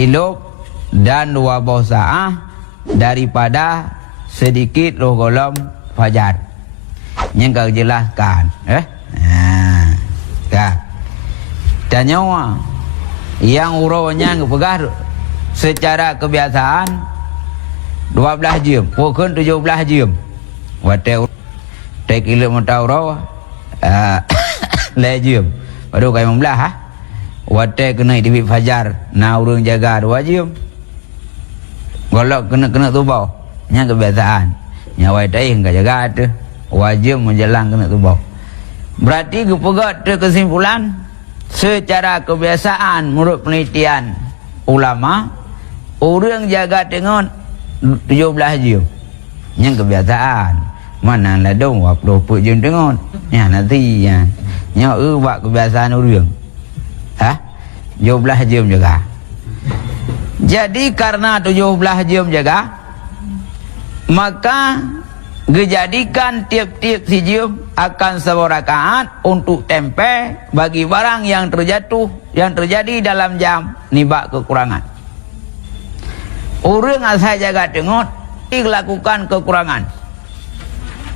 ilup dan 12 saah daripada sedikit roh golom fajar. Yang kau jelaskan, dan nyawa yang urutnya pegar secara kebiasaan 12 jam, pukul 17 jam. Wadah tak kilo mata urut lejam. Baru kau membelah ha. Wadah kena di fajar, na urang jaga 2 jam. Kalau kena tubau, yang kebiasaan. Nyawa tai enggak jaga tu. Wajib menjalang kena tubau. Berarti kepegat tu kesimpulan secara kebiasaan menurut penelitian ulama, orang jaga tengok 17 jam. Yang kebiasaan. Mana lah dong 20 jam tengok. Ya nanti ya. Nya buat kebiasaan orang. 17 jam jaga. Jadi karena 17 jam jaga, maka dijadikan tiap-tiap si jam akan sebuah rakaat untuk tempe bagi barang yang terjadi dalam jam nibak kekurangan. Orang asal jaga tengok dilakukan kekurangan.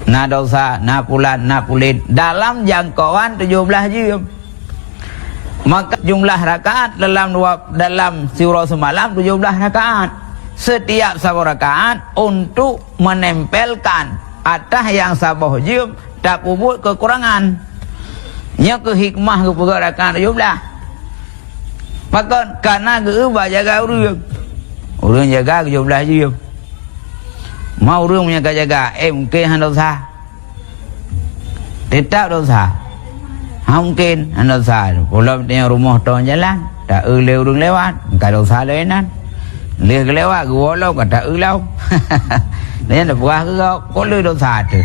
Na dosa, na pulan, na pulin dalam jangkauan 17 jam. Maka jumlah rakaat dalam surah semalam 17 rakaat. Setiap satu rakaat untuk menempelkan atas yang sabah jam tak puput kekurangan. Nya ke hikmah ke pergerakan 17. Maka karena geubah jaga orang jaga 17 jam. Mau orang punya jaga mungkin han dosa. Tetap dosa. Mungkin han dosa. Kalau tengok rumah tahun jalan, tak orang lewat, kalau dosa lainan. Dia kelewat gua lo kata ulau. Dia nak buah ke kau le dosa tu.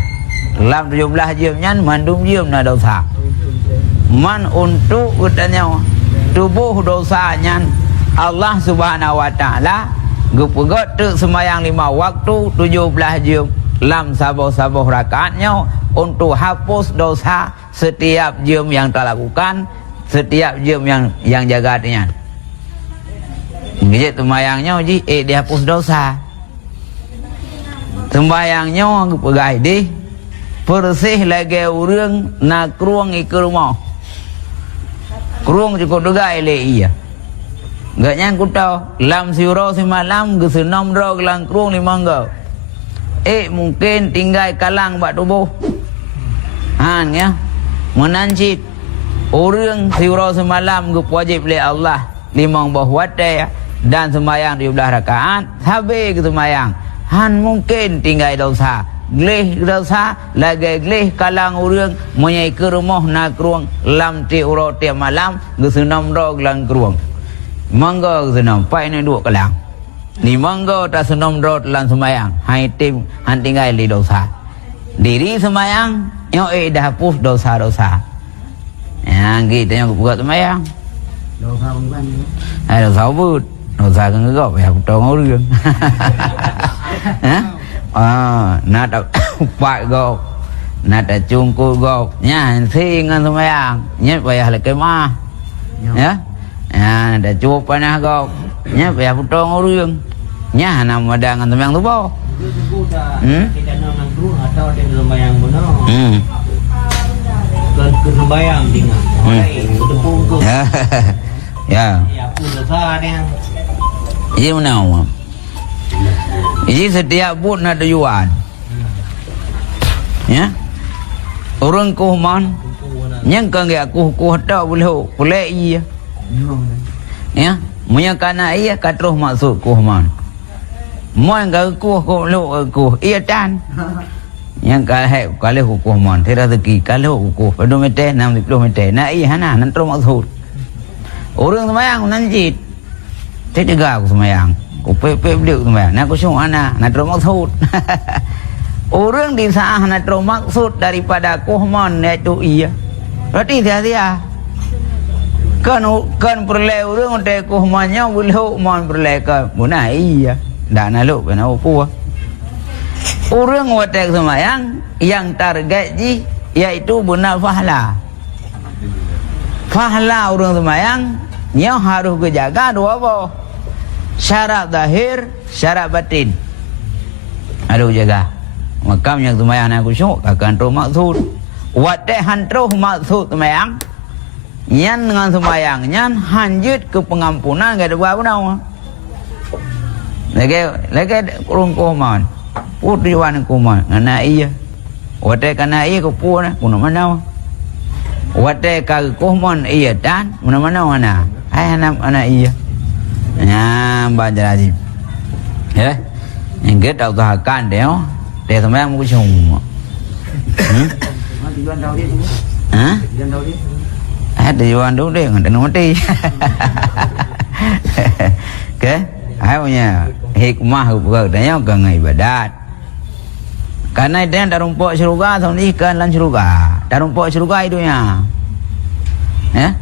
Dalam 17 jam nyan mandum jam na dosa. Man untuk katanya tubuh dosa nyan Allah Subhanahu wa taala gepegot tu sembahyang 5 waktu 17 jam lam sabuh-sabuh rakaatnya untuk hapus dosa setiap jam yang telah lakukan, setiap jam yang jaga dia. Jadi sembahyangnya dihapus dosa. Sembahyangnya pegai di bersih lagi orang nak keruang ke rumah. Keruang cukup degai le iya. Enggak nyangkut tau. Lam surah semalam ke senam ro kelang keruang 5 go. Mungkin tinggal kalang bak tubuh. Han ya. Menancit orang surah semalam ke wajib le Allah 5 buah wadah dan sembahyang 17 rakaat habis ke sembahyang han mungkin tinggal dosa gleh dosa lagi gleh kalang orang menyai ke rumah nak keruang lam ti uro tiap malam ke senam ro kelang keruang mangga ke senam pai ni duk kelang ni mangga tak senam ro dalam sembahyang hai tim han tinggal di dosa diri sembahyang yo dah hapus dosa-dosa ya gitu yang buat sembahyang dosa bukan dosa but dosa kan gop ya betul orang. Nak tak pak gop, nak tak cungkul gop. Nya singan sembahyang, nya payah lek mah. Ya. Dah cukup panah gop. Nya payah betul orang. Nya nama dangan sembahyang tu bo. Kita nak guru atau ada sembahyang benar. Ke sembahyang dengan. Tepung tu. Ya. Ya, pun dosa dia. Ini mana? Ini setiap pun ada tujuan. Ya. Orang kuhman yang kan dia kuh tak boleh iya. Ya. Munya kana iya katruh maksud kuhman. Moy ga kuh iya tan. Yang kalau kuhman tidak rezeki kalau kuh 2 meter 60 meter. Nah iya hana nan terus maksud. Orang sembahyang nanjit. Tidak aku sembahyang. Aku pep dia sembahyang. Nak kusung anak, nak terus maksud. Orang di sana nak terus maksud daripada kuhman itu iya. Berarti dia. Kan perle orang untuk kuhmannya boleh mon perle ke. Mana iya. Dah nak lu kena apa. Orang watak sembahyang yang target yaitu benar pahala. Pahala orang sembahyang yang harus kejaga 2 apa? syarat zahir, syarat batin. Aduh jaga. Makam yang sembahyang nak khusyuk akan terus maksud. Wadai hantruh maksud sembahyang. Nyan dengan sembahyang, nyan hanjut ke pengampunan gak ada buat apa. Lagi kurung kuman. Putri wan kuman ngana iya. Wadai kana iya ke pun mana. Wadai ka kuman iya dan mana. Ai anak iya. Nah, baca lagi. Ya. Yang kita usahakan deh, dia sampai yang muncul. Hah? Tujuan dulu deh, nggak mati. Oke, ayonya hikmah katanya kan ibadat. Karena dia dah rumput syurga, tahun ini kan lan syurga. Dah rumput syurga hidupnya. Ya.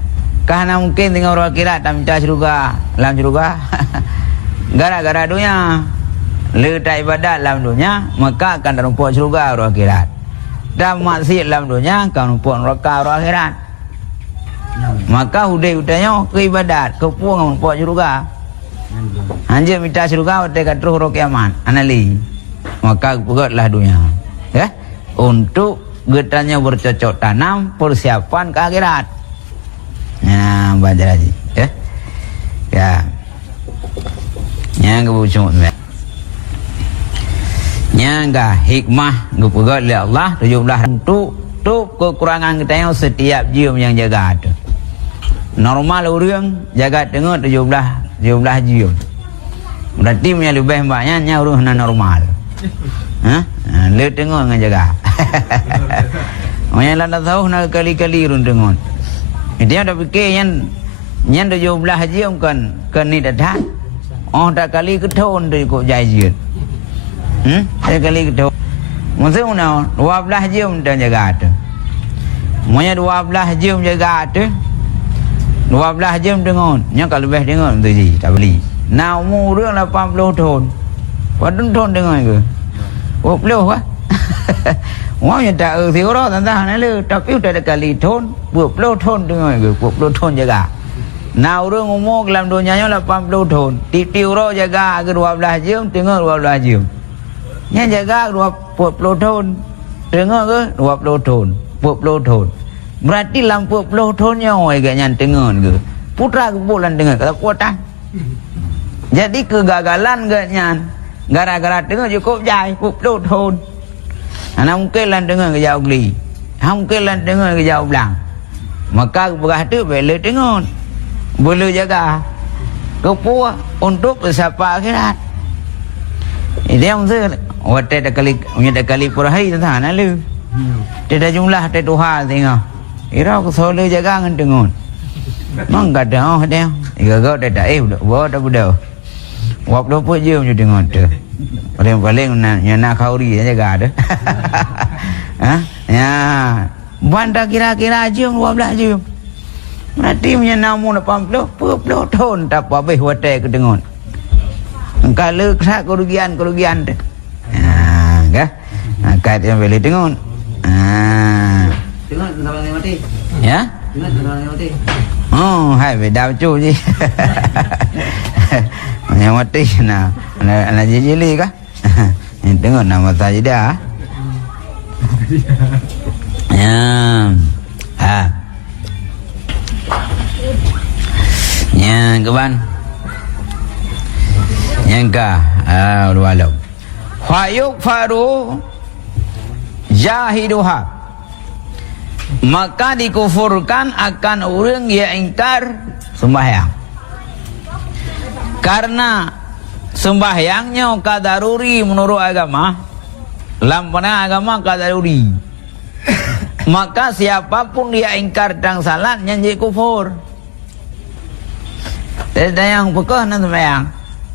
Karena mungkin tinggal orang akhirat tak minta syurga, dalam syurga. Gara-gara dunia letak ibadat dalam dunia, maka akan rumput syurga orang akhirat. Dan maksiat dalam dunia akan rumput neraka orang akhirat. Maka hudai-hudainya ke ibadat, ke puang rumput syurga. Anjir minta syurga, mereka terus orang kiamat. Anali. Maka buatlah dunia. Ya? Untuk getanya bercocok tanam, persiapan ke akhirat. Nah, baca lagi, ya. Ya. Yang kebucung tu. Yang hikmah kepegat oleh Allah 17 untuk kekurangan kita yang setiap jium yang jaga tu. Normal orang jaga tengok 17 jium. Berarti punya lebih banyaknya orang normal. Ha? Le tengok dengan jaga. Orang yang tahu nak kali-kali orang tengok. Dia dah fikir yang 17 jium kan ni dah. Oh tak kali ketahun tu ikut jajir. Tak kali ketahun. Maksudnya 12 jium dah jaga tu. Monya 12 jium jaga tu. 12 jium tengok. Nya kalau lebih tengok tu je tak beli. Nah umur dia 80 tahun. Padahal tahun tengok ke? 20 ah. Wah yang tak erti orang tentang ni tapi udah ada kali ton, 20 ton dengar ke, 20 ton jaga. Nah orang umur dalam dunia 80 ton, titi orang jaga ke 12 jam, dengar 12 jam. Yang jaga 20 ton, dengar ke 20 ton, 20 ton. Berarti dalam 20 tonnya orang yang dengar ke, putra ke bulan dengar kata kuatan. Jadi kegagalan ke nyan, gara-gara dengar cukup jai 20 ton. Anak mungkin lah dengar ke jauh beli. Mungkin lah dengar ke jauh belang. Maka berkata boleh dengar. Boleh jaga. Kepuah untuk bersapa akhirat. Dia maksud. Waktu dah kali per hari tentang anak lu. Dia jumlah ada Tuhan tengok. Ira aku selalu jaga dengan dengar. Mang kata oh dia. Kau dah bawa dah budak. Waktu pun je macam dengar tu. Paling-paling nak kauri jaga ada. Ha? Ya. Banda kira-kira jam 12 jam. Berarti punya namun 80 tahun tak apa habis hotel ke dengon. Kalau kerak kerugian tu. Ha, kan? Kait yang boleh dengon. Ha. Dengar sampai mati. Ya? Dengar sampai mati. Oh, hai beda cu je. Yang mati nah. Anak jeli kah? Yang tengok nama sajadah. Ya. Ha. Yang kawan. Yang ka. Walau. Fayuk faru jahiduha. Maka dikufurkan akan orang yang ingkar sembahyang. Karena sembahyangnya kadaruri menurut agama, lampana agama kadaruri. Maka siapapun dia ingkar tentang salat nyanyi kufur. Dan yang pekah nan sembahyang,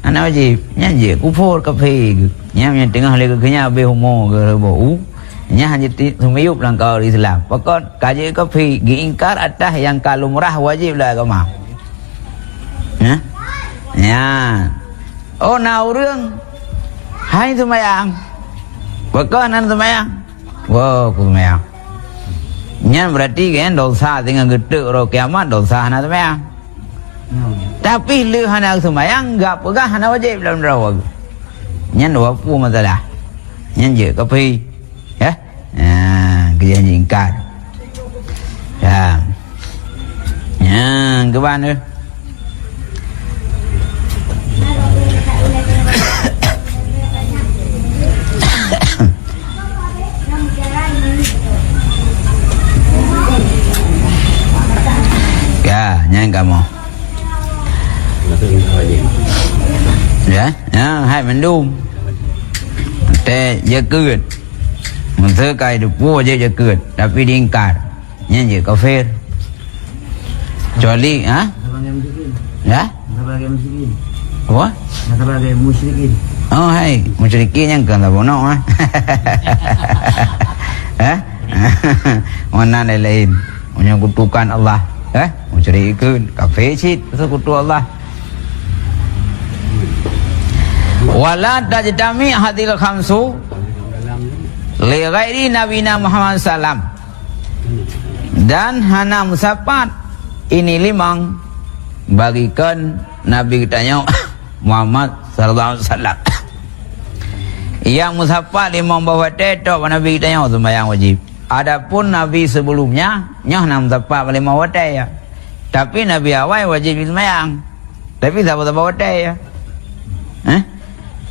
anak wajib nyanyi kufur kafir. Yang tengah lagi kenya be homo ke bau. Nya hanya sembayup langkau Islam. Pokok kaji kafir ingkar atas yang kalumrah wajib lah agama. Ya. Ya. Oh na orang hai sembahyang. Pokok nan sembahyang. Wow, sembahyang. Nya berarti kan dosa dengan gede ro kiamat dosa na sembahyang. Tapi le hana semayang gak pegah hana wajib dalam rawag. Nyan dua pu masalah. Nyan je kapi. Ya. Kerja ingkar. Ya. Yang ke mana? Ya, yang kamu. Ya, hai mình đun. Te je kuat. Mình thưa cài được vua je kuat, tapi diingkar. Nyan je kafir. Kecuali, ha? Ya? Sebagai musyrikin. Apa? Sebagai musyrikin. Oh, hai, musyrikin yang kan tak bono ah. Mana lain? Menyekutukan Allah. Musyrikin, kafir sekutu Allah. Wala tajtami hadil khamsu li ghairi nabina Muhammad sallam. Dan hana musapat ini limang bagikan Nabi kita Muhammad sallallahu alaihi wasallam. Yang musapat limang bahawa tetok Nabi kita sembahyang wajib. Adapun Nabi sebelumnya nyah nam tepat limang watai ya. Tapi Nabi awal wajib sembahyang. Tapi siapa-siapa watai ya.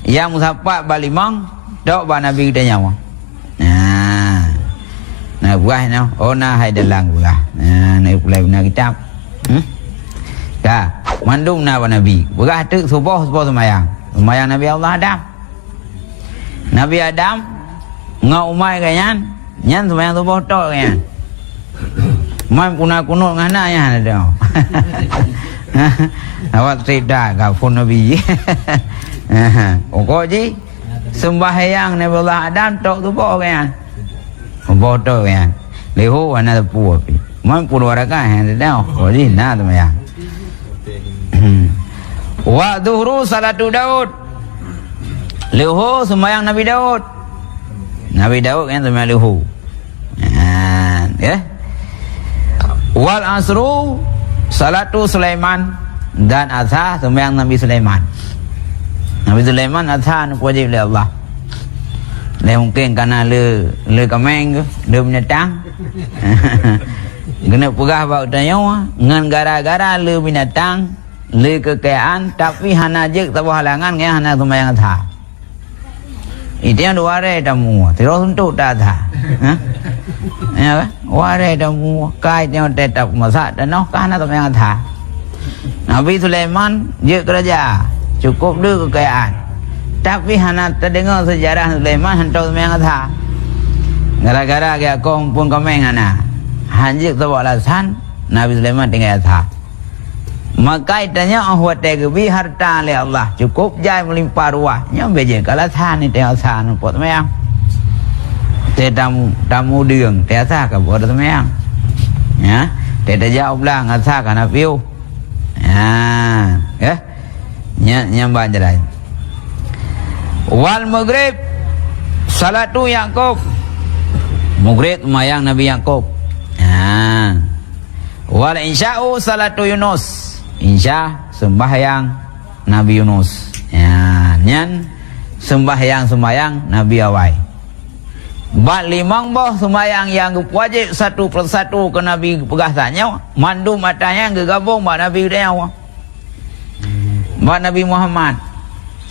Yang musapat balimang tok ba Nabi kita nyawa. Nah buah no. Oh nah hai dalang buah. Nah pulai guna kitab. Dah, mandum na Nabi. Berah tu subuh semayang. Semayang Nabi Allah Adam. Nabi Adam ngau umai kanyan. Nyan semayang subuh tok kanyan. Man punah kunut ngana ya ada. Awak cerita ka pun Nabi. Kok ji sembahyang Nabi Allah Adam tok subuh kanyan. Subuh tok kanyan. Leho ana pu api. Man pun warakan ada dah. Kok ji na semayang. Wa dhuhru salatu Daud. Luhur sembahyang Nabi Daud. Nabi Daud kan sembahyang luhur. Ya. Wal asru salatu Sulaiman dan asar sembahyang Nabi Sulaiman. Nabi Sulaiman asar wajib oleh Allah. Dia mungkin kerana le kameng dia binatang. Kena pegah bau tanya ngan gara-gara le binatang le kekayaan tapi hana je tak halangan ngan hana sembahyang asar. Itu yang dua hari tamu, terus untuk dah dah. Ya, ware tamu, kai yang tetap masak dan nak kana sembahyang asar. Nabi Sulaiman je kerja, cukup dia kekayaan. Tapi hana terdengar sejarah Sulaiman hantar sembahyang asar. Gara-gara dia kong pun kameng hana. Hanjik sebab alasan Nabi Sulaiman tinggal asar. Maka itanya ahwa tegebi harta oleh Allah cukup jai melimpah ruah. Nya beje kalau asar ni tengok asar pot sembahyang. Tamu dieng tengok asar ke pot sembahyang. Ya, tidak jawab lah asar kana piu. Ya. Nya banjrai. Wal maghrib salatu Yaqub. Maghrib sembahyang Nabi Yaqub. Wal insya'u salatu Yunus. Insya sembahyang Nabi Yunus. Nyan sembahyang Nabi Awai. Bat limang boh sembahyang yang wajib satu persatu ke Nabi pegasanya. Mandu matanya gegabung bat Nabi Dayawa. Bat Nabi Muhammad.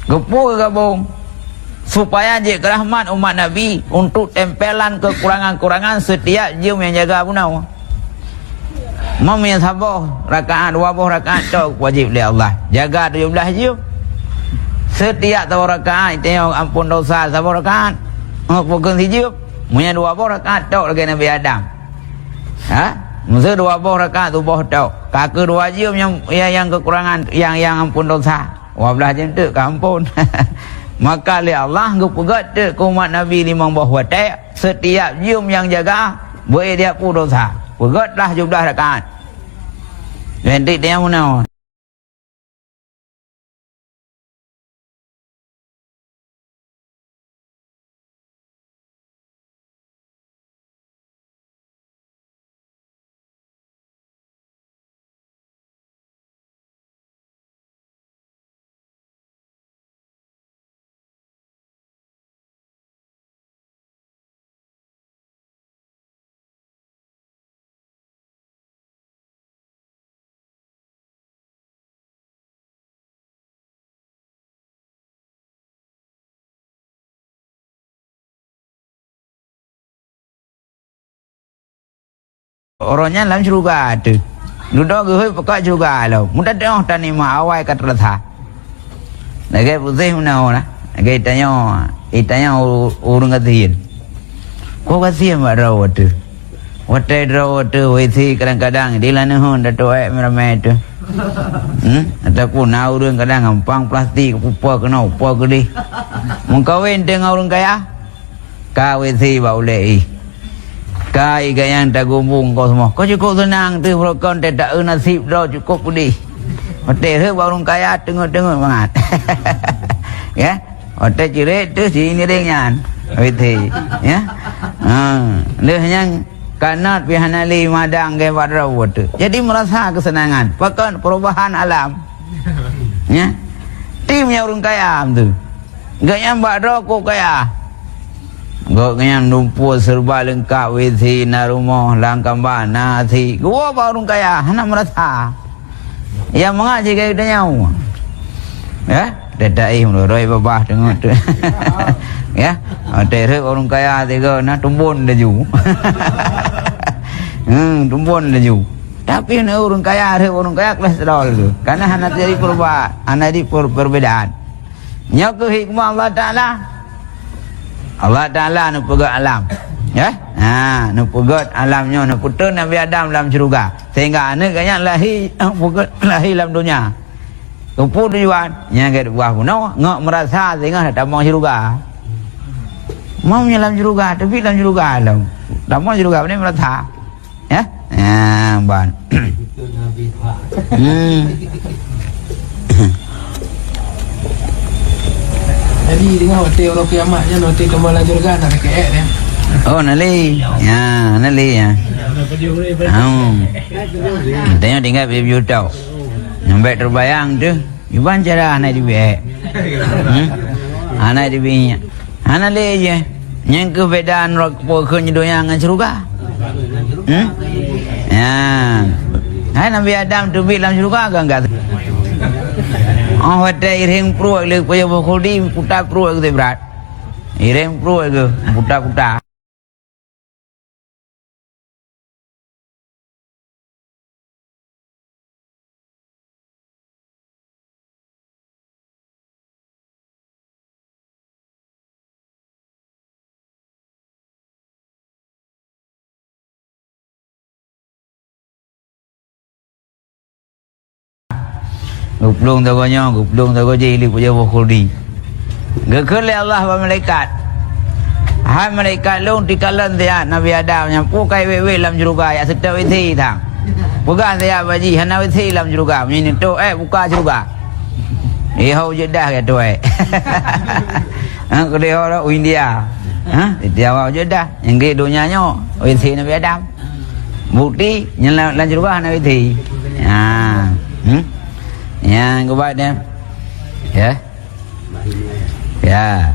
Gepu gegabung. Supaya je kerahmat umat Nabi untuk tempelan kekurangan-kurangan setiap jum yang jaga punau. Mami yang sabar rakaat 20 rakaat tok wajib oleh Allah. Jaga 17 jum. Setiap tahu rakaat tengok ampun dosa sabar rakaat. Pukul 7 punya 20 rakaat tok lagi Nabi Adam. Masa 20 rakaat subuh tok. Kaka 2 jum yang kekurangan yang ampun dosa. 12 jam tu kampun. Maka oleh Allah gupegat tu umat Nabi 5 watai setiap jum yang jaga boleh dia pun dosa. Pegatlah 17 rakaat. Nanti dia mana? orangnya dalam syurga tu. Duduk ke pokok syurga lo. Mudah tengok tani ma awai kat ratha. Nagai putih mana orang? Nagai tanya orang kasihan. Kau kasihan mak rawat tu. Watai rawat tu, wisi kadang-kadang di lana hon dah tuai meramai tu. Ataupun orang kadang gampang plastik pupa kena pupa gede. Mengkawin dengan orang kaya. Kawin si baulei. Kai yang tak gumbung kau semua. Kau cukup senang tu kalau kau tak nasib dah cukup pudi. Hotel tu orang kaya tengok-tengok banget. Ya. Hotel ciret tu sini ringan. Witi. Ya. Leh yang kanat pihanali madang ke wadrawat tu. Jadi merasa kesenangan. Pakai perubahan alam. Ya. Timnya orang kaya tu. Gak mbak rokok kaya. Gak numpu serba lengkap wisi na rumah langkambah nasi. Gua orang kaya nak merasa. Yang mengaji kayak kita nyawa. Ya, dadai meroi babah tengok tu. Ya, ada orang kaya tiga nak tumbun laju. Tumbun laju. Tapi ni orang kaya kolesterol tu. Karena hana jadi perubahan, hana di perbedaan. Nya ke hikmah Allah Taala. Allah Taala nak pegat alam. Ya? Nak pegat alamnya, nak putus Nabi Adam dalam syurga. Sehingga anak kaya lahir dalam dunia. Kupu tujuan, nya ke buah kuno, ngak merasa sehingga datang syurga. Mau dalam syurga, tapi dalam syurga alam. Dalam syurga ni merasa. Ya? Ban. Itu Nabi Pak. Jadi dengan hotel orang kiamatnya hotel kemalan juga nak kek dia. Oh nali. Ya, nali ya. Tanya tinggal review tau. Sampai terbayang tu. Iban cara anak dibe. Anak dibe. Anak le je. Yang kebedaan rok pokoknya doang dengan syurga. Ya. Hai Nabi Adam tu dalam syurga enggak? Oh, ada iring pro le punya bokodi puta pro ke berat. Iring pro ke puta. Guplung tagonya, guplung tago jeli punya bokodi. Gekele Allah wa malaikat. Hai malaikat long tikalan dia Nabi Adam yang pukai wewe dalam syurga ya sedap witi thang. Bukan dia baji hana witi dalam syurga. Ini tu buka syurga. Hau Jeddah ke tu Ke dia orang India. Dia awak Jeddah. Yang dia dunianya witi Nabi Adam. Bukti yang dalam syurga hana witi. Yang kebat dia. Ya. Ya.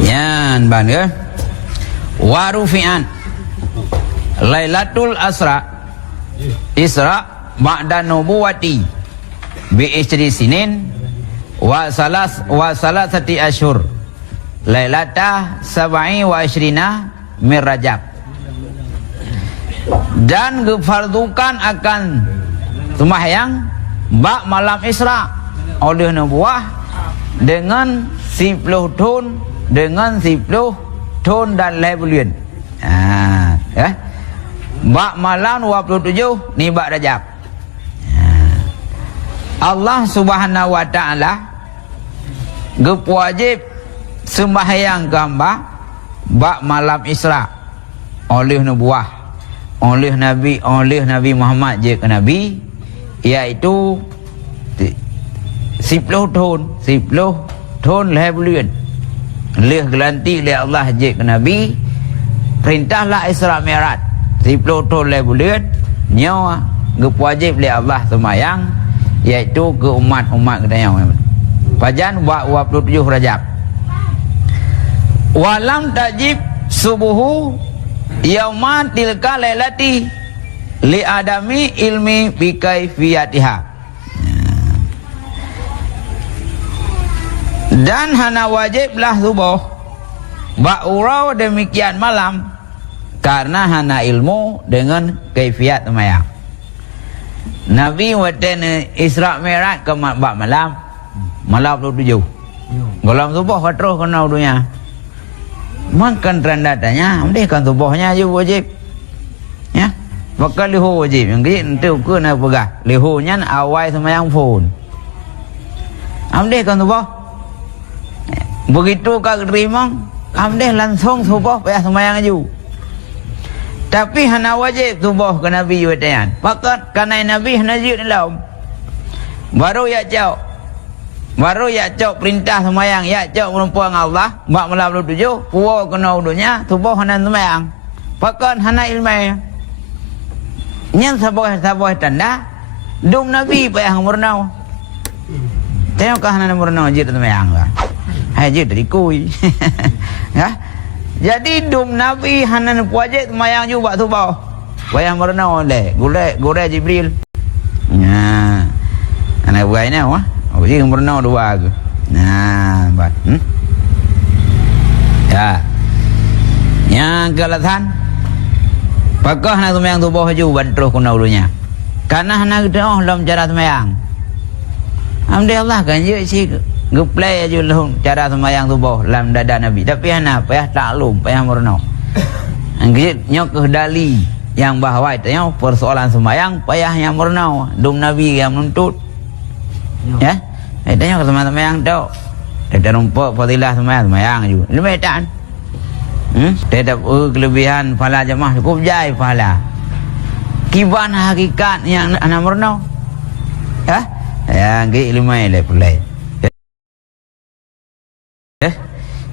Yan ban ke? Warufi'an Lailatul Asra Isra ba'da nubuwati bi istri sinin wa salasati asyhur Lailata sab'i wa ishrina min Rajab. Dan difardukan akan sembahyang bak malam Isra oleh nubuah dengan 10 tahun dan lebih. Ya. Bak malam 27 ni bak Rajab. Allah Subhanahu wa taala wajib sembahyang gamba bak malam Isra oleh nubuah oleh Nabi Muhammad je ke Nabi, iaitu 10 tahun lebih leh gelanti oleh Allah je ke Nabi, perintahlah Isra Mi'raj 10 tahun lebih nyawa wajib oleh Allah sembahyang, iaitu ke umat-umat kedayang pajan 27 Rajab. Walam tajib subuhu yauman tilka lailati li adami ilmi bi kaifiyatiha. Dan hana wajiblah subuh ba'urau demikian malam, karena hana ilmu dengan kaifiat semayang. Nabi watan Isra Mi'raj ke malam 27. Malam subuh terus kena dunia. Makan rendatanya, ambil kan subuhnya je wajib. Ya. Maka lihu wajib. Yang dia nanti ukur nak pegah. Lihunya awal semayang pun. Ambil kan subuh. Begitu kau terima, ambil langsung subuh payah semayang ju. Tapi hana wajib subuh ke Nabi watan. Fakat kerana Nabi hana jid dalam. Baru ya jauh. Baru ya cok perintah semayang, ya cok menumpang Allah, mak malam 27, puwa kena udunya, tubuh hana semayang. Pakan hana ilmai. Nyan sabah tanda, dum Nabi payah murnau. Tengoklah hana murnau jid semayang lah. Hai jid dari kui. Ya. Jadi dum Nabi hana wajib semayang juga tubuh. Payah murnau le, gule Jibril. Ya. Anak buah ini apa? Oh, dia pernah dua ke. Nah, baik. Ya. Yang kelatan. Pakah nak semayang tubuh ju bantuh kuna ulunya. Karena nak doa dalam cara semayang. Alhamdulillah kan je si geplay aja dalam cara semayang tubuh dalam dada Nabi. Tapi anak payah taklum, payah merenau. Anggit nyok kehdali yang bahawa itu persoalan semayang payah yang merenau. Dum Nabi yang menuntut. Ya, tanya ke teman-teman yang tahu. Dia rumput fadilah semayang juga. Lebih tak? Tetap kelebihan pahala jemaah cukup jai pahala. Kiban hakikat yang anak merenau. Ya, yang ilmu ini pulai.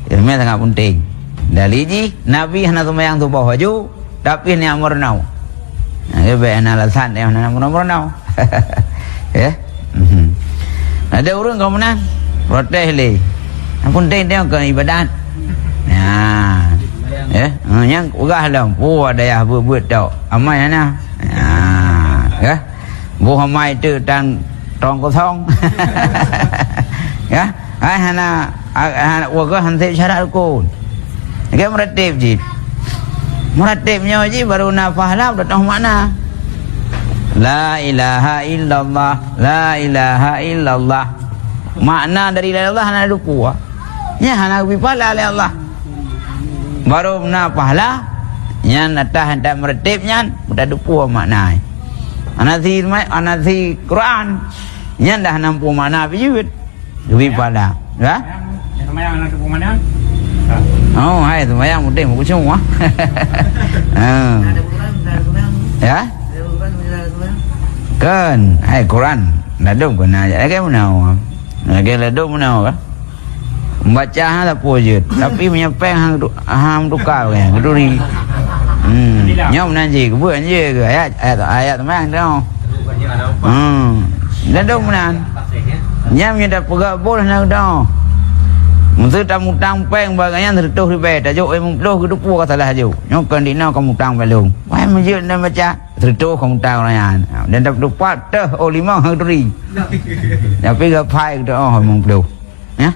Ilmu sangat penting. Dari ji Nabi hana semayang tu bawah ju, tapi ni merenau. Nah, dia alasan yang anak merenau. Ya. Ada orang kau menang protes le. Ampun tengok ke ibadat. Ya, yang urah dalam ada ya buat tau. Amai ana. Ya. Bu amai tu dan tong kosong. Ya. Hana warga hantar syarat kun. Ke meratib je. Meratibnya je baru nafah lah datang mana. La ilaha illallah, la ilaha illallah. Makna dari la ilaha illallah hana dupu. Nya hana bipala oleh Allah. Baru na pahala nya natah hendak meretipnya udah dupu makna. Anasi Quran nya dah nampu makna bijut. Bipala, ya? Semayang nak dupu mana? Oh, hai semayang mungkin mau cuma. Ya? Kan, hai Quran, ladum kena aja. Lagi mana? Lagi ladum mana? Baca hal apa je. Tapi menyepeng hang tukar kan, keduri. Nyom nanti kebuan je ke ayat mana tau? Ladum mana? Nyam yang dah pegak boleh nak tau. Mesti tamu tampeng bagainya tertuh di bed. Tajuk memploh kedupu kata lah tajuk. Nyokan di nau kamu tang belum. Wah menjut dan baca tertuh kamu tang layan. Dan dapat dupat teh lima hari. Tapi gapai kita memploh. Ya.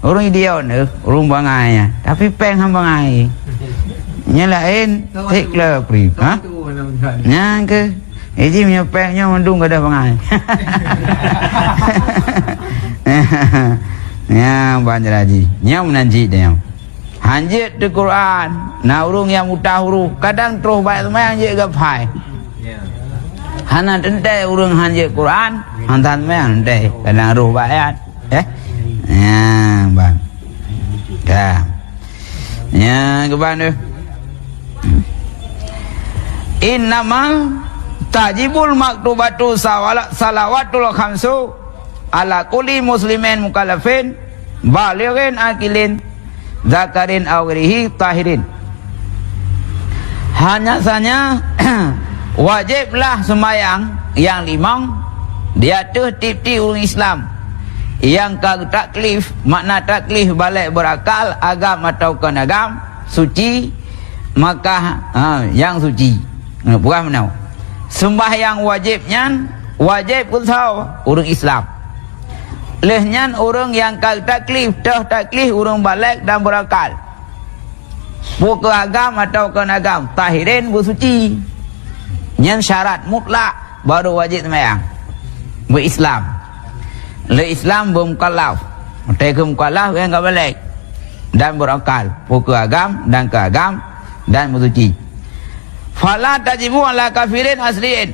Orang ideal ni, orang bangai. Tapi peng ham bangai. Nyalain tiklah pri. Ha? Yang ke? Ini punya pengnya mendung kada bangai. Ya banyak lagi. Nyam nanti dia. Hanjit di Quran. Na urung yang mudah huruf. Kadang terus baik semayang je gapai. Hana tentai urung hanjit Quran. Hantan semayang tentai. Kadang ruh bayat. Ya bang. Dah. Ya keban tu. Innamal tajibul maktubatu salawatul khamsu ala kulli muslimin mukallafin balighin akilin zakarin awrihi tahirin. Hanya saja wajiblah sembahyang yang limang di atas tip-tip orang Islam yang taklif, makna taklif balik berakal agam atau agam suci, maka yang suci bukan menau sembahyang wajibnya wajib kusau orang Islam. Lehnya orang yang kal taklif, orang balik dan berakal. Bukan agam atau kan agam, tahirin bersuci. Yang syarat mutlak baru wajib semayang. Berislam. Le Islam bermukallaf. Mereka mukallaf yang enggak balik dan berakal. Bukan agam dan keagam dan bersuci. Fala tajibu ala kafirin asliin.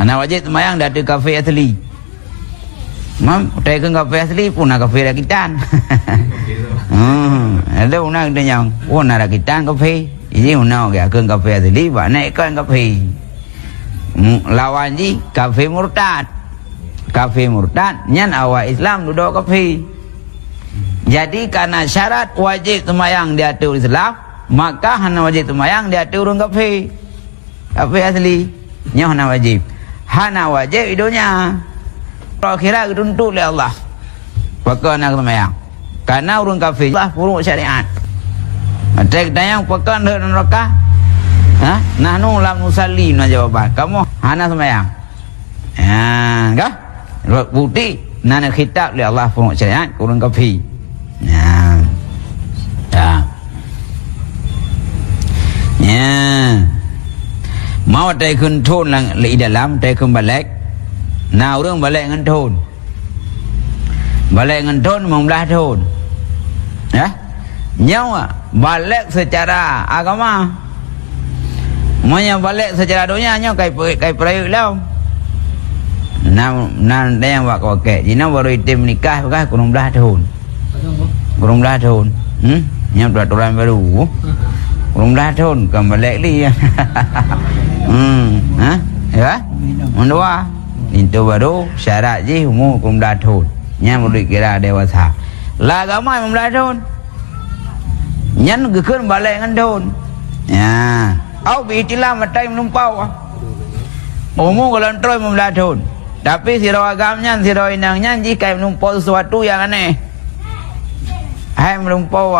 Anak wajib semayang dari kafir asli. Mam, mereka kafir asli pun nak kafir rakitan. Ada orang dia yang, nak rakitan kafir. Ini orang dia kan kafir asli, buat naik kan kafir. Lawan ji kafir murtad. Kafir murtad, nyan awal Islam duduk kafir. Jadi karena syarat wajib semayang dia tu Islam, maka hana wajib semayang dia tu orang kafir. Kafir asli, nyan hana wajib. Hana wajib hidupnya. Akhirat dituntut oleh Allah. Maka nak semayang. Karena orang kafir Allah puruk syariat. Ada yang pakai neraka. Nahnu lam nusalli na jawaban. Kamu hana semayang. Kah? Bukti nana khitab oleh Allah puruk syariat orang kafir. Mau tay kun thon lang li dalam tay kun balik. Nah orang balik dengan thon. Balik dengan thon membelah thon. Ya? Nyawa balik secara agama. Monya balik secara dunia nyawa kai perayuk lau. Nan dia yang wak wakil. Jina baru itim nikah bukan kurang belah thon. Kurang belah thon. Nyawa peraturan baru. Kurang belah thon kan balik li. Ya? Mendua. Itu baru syarat je umur hukum datun. Yang boleh kira dewasa. Lah agama yang datun. Yang gekun balik dengan daun. Ya. Au bitilah matai menumpau. Umur kalau terus memdatun. Tapi siro agamnya, siro inangnya jika menumpau sesuatu yang aneh. Hai melumpau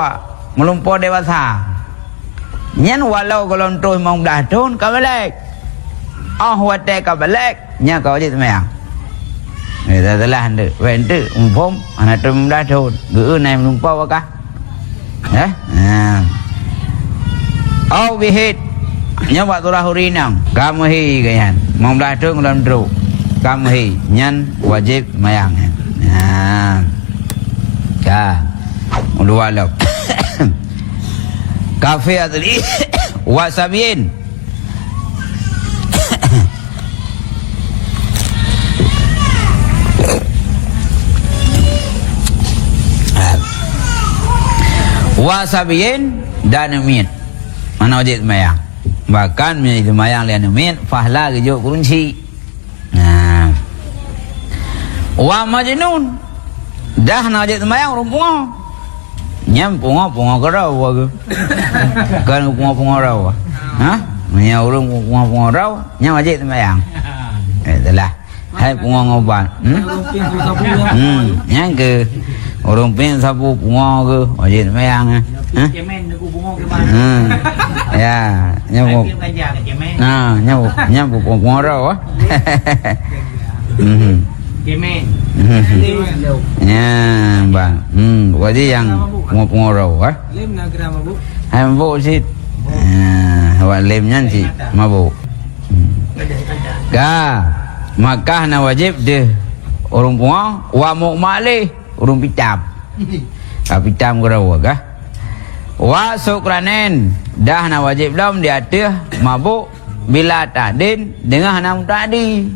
dewasa. Yang walau kalau terus memdatun kau balik. Watai kau balik. Nya kau wajib semayang. Kita telah hendak. Wentu umpom. Anak tu membelah tahun. Gua naik menumpau apakah? Au bihit. Nya buat turah hurinang. Kamu hi kayan. Membelah tahun dalam teruk. Kamu hi. Nyan wajib semayang. Dua lap. Kafe asli. Wasabiin. Wasabiyin dan umin. Mana wajib semayang. Bahkan menjadi semayang lian umin. Fahla kejuk kunci. Wa majnun. Dah nak wajib semayang rumpunga. Nyam punga kerau ke. Kan punga rau. Punya orang punga rau. Nyam wajib semayang. Itulah. Hai punga ngobat. Yang ke. Orang pin sapu bunga ke, wajib semayang. Cemen aku bunga ke mana? Ya, nyabu. Nyabu bunga rau. Cemen. Ya, bang. Wajib yang bunga rau. Lem nak geram mabuk. Hai mabuk sih. Awak lemnya sih mabuk. Maka na wajib deh orang bunga wa mukmalih. Urung pitam. Pitam kerau kah? Wa sukranen. Dah na wajib belum dia mabuk bila ta'din dengan hana muta'di.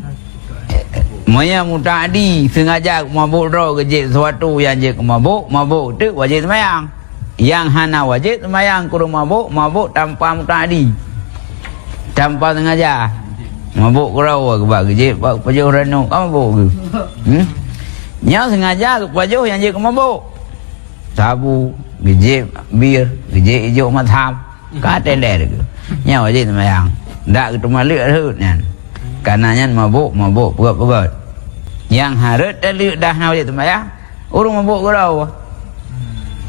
Moya muta'di sengaja mabuk roh kejip sesuatu yang je mabuk tu wajib semayang. Yang hana wajib semayang kurang mabuk tanpa muta'di. Tanpa sengaja. Mabuk kerau ke bak kejip bak pajuh renuk mabuk ke. Nya sengaja pajuh yang je mabuk. Sabu, gejip, bir, gejip hijau matham. Kata ler ke. Nya wajib semayang. Dak ke rumah lek hut nyan. Karena mabuk pegat-pegat. Yang harut dah nak wajib semayang. Urung mabuk kerau.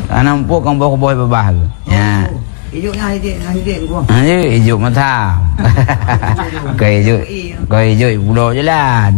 Karena empuk kang boh-boh babah ke. Ya. Hijaunya hidup gua. Hijau matham. Kau hijau budak jalan.